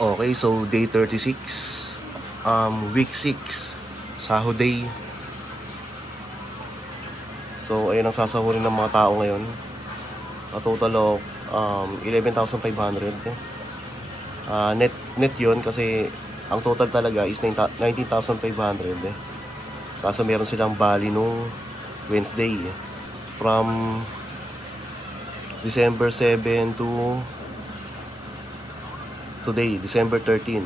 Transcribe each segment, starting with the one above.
Okay, so day 36, week 6, Sahod day. So, ayun ang sasahurin ng mga tao ngayon. A total of 11,500. Net yun kasi ang total talaga is 19,500. Kaso meron silang bali nung Wednesday. From December 7 to today, December 13.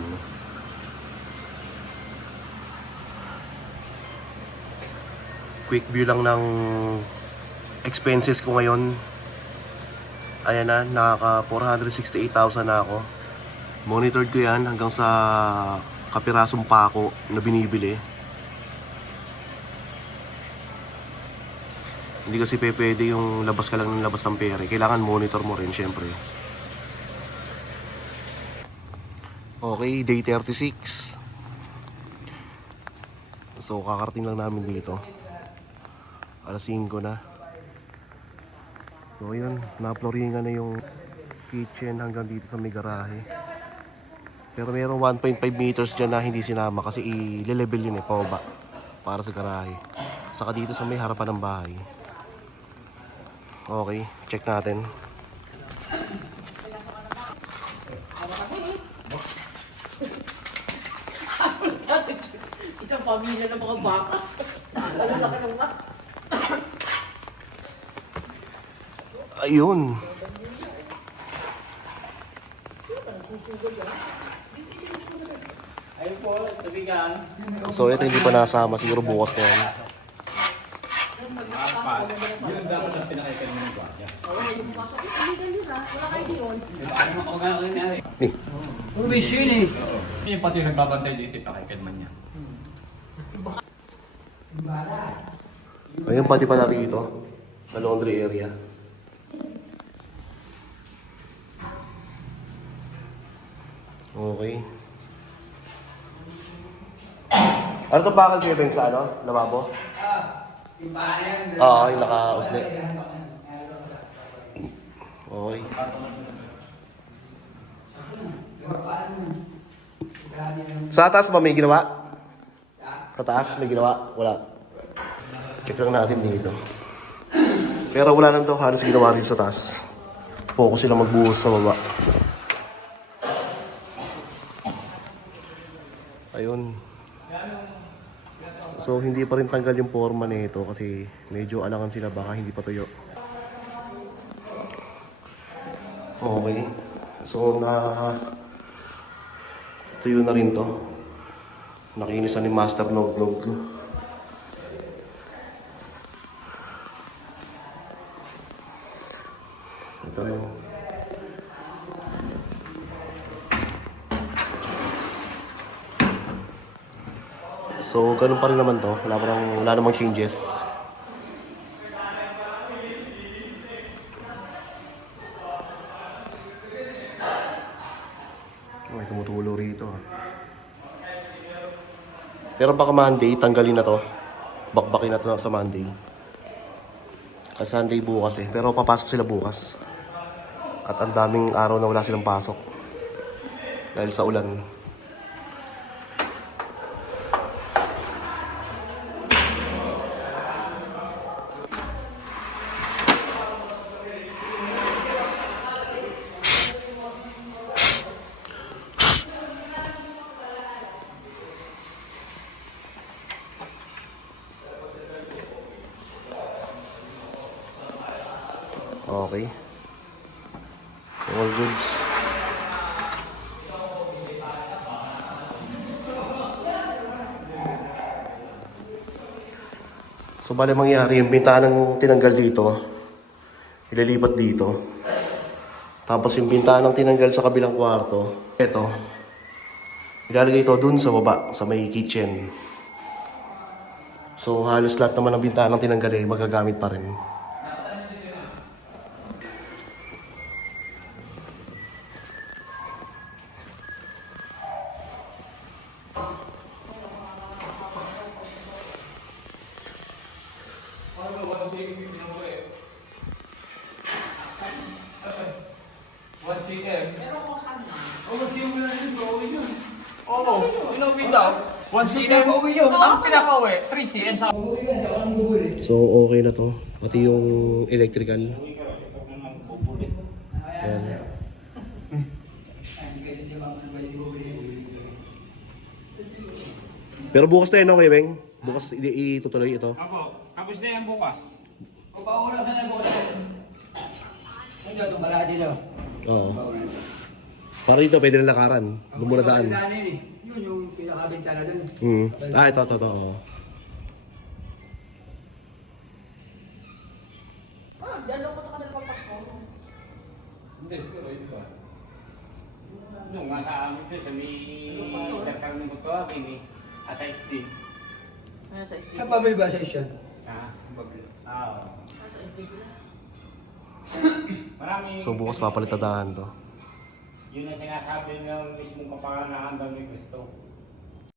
Quick view lang ng expenses ko ngayon. Ayan na, nakaka 468,000 na ako. Monitored ko yan hanggang sa kapirasong pako na binibili. Hindi kasi pwede yung labas ka lang ng labas ng pera. Kailangan monitor mo rin syempre. Okay, day 36. So kakarating lang namin dito. Alas 5 na. So yun, na-flooringan na yung kitchen hanggang dito sa may garahe. Pero mayroong 1.5 meters dyan na hindi sinama kasi i-level yun pababa para sa garahe. Saka dito sa may harapan ng bahay. Okay, check natin. Isang pamilya ng mga baka. Lalaki ng baka. Ayun. Ayun po, tabigan. So ito hindi pa nasama, siguro bukas na yan. Yun dapat ang pinakaikan mo ng gwardiya. Eh, Puro bisyo yun eh. Yung pati yung nagbabantay dito, pinakaikan man niya. ayun pati pala rito sa laundry area. Okay. Ano itong bakal Kevin sa ano? Lababo? Oo, yung naka-usli. Okay. Sa taas ba may ginawa? Sa taas may ginawa? Wala. Check lang natin dito. Pero wala lang daw halos ginawa dito sa taas. Focus sila magbuhos sa baba. Ayun. So hindi pa rin tanggal yung forma nito kasi medyo alangan sila baka hindi pa tuyo. Okay. So tuyo na rin to. Nakinisan ni Master Vlog ko. Ito na. So, ganun pa rin naman to. Wala namang changes. May tumutulo rito. Pero baka Monday, tanggalin na to. Bakbakin na to sa Monday. Kasi Sunday bukas eh. Pero papasok sila bukas. At ang daming araw na wala silang pasok. Dahil sa ulan. Okay. All goods. So, bale mangyari, yung bintanang tinanggal dito, ililipat dito. Tapos yung bintanang tinanggal sa kabilang kwarto, ito, ilalagay ito dun sa baba, sa may kitchen. So, halos lahat naman ng bintanang tinanggal eh, magagamit pa rin. What's the Oo, inuwi daw. 1C na pauwi yun. Ang pinaka-uwi, 3C and sa... So okay na to. Pati yung electrical. Ayan. Pero bukas na yun, okay, Beng? Bukas itutuloy ito. Ako, tapos na yan bukas. O paulo sa nang bukas. Hindi ito malaki dito. Oo. Para dito, pwede na lakaran. Doon muna daan. Yun yung pinakabintana dun. Ah, ito. Oo. Diyan lang ko sa kanila papasko. Hindi, siguro, hindi ba? Nung nga sa amin ko, sa may... Sarang ng buto, kini. Asa SD. Ano sa SD? Sa pabili ba sa isyan? Ha? Oo. Sa SD sila. Marami... So bukas papalitadahan to. Yun ang sinasabi ng mismong kapanganahan daw ni Kristo.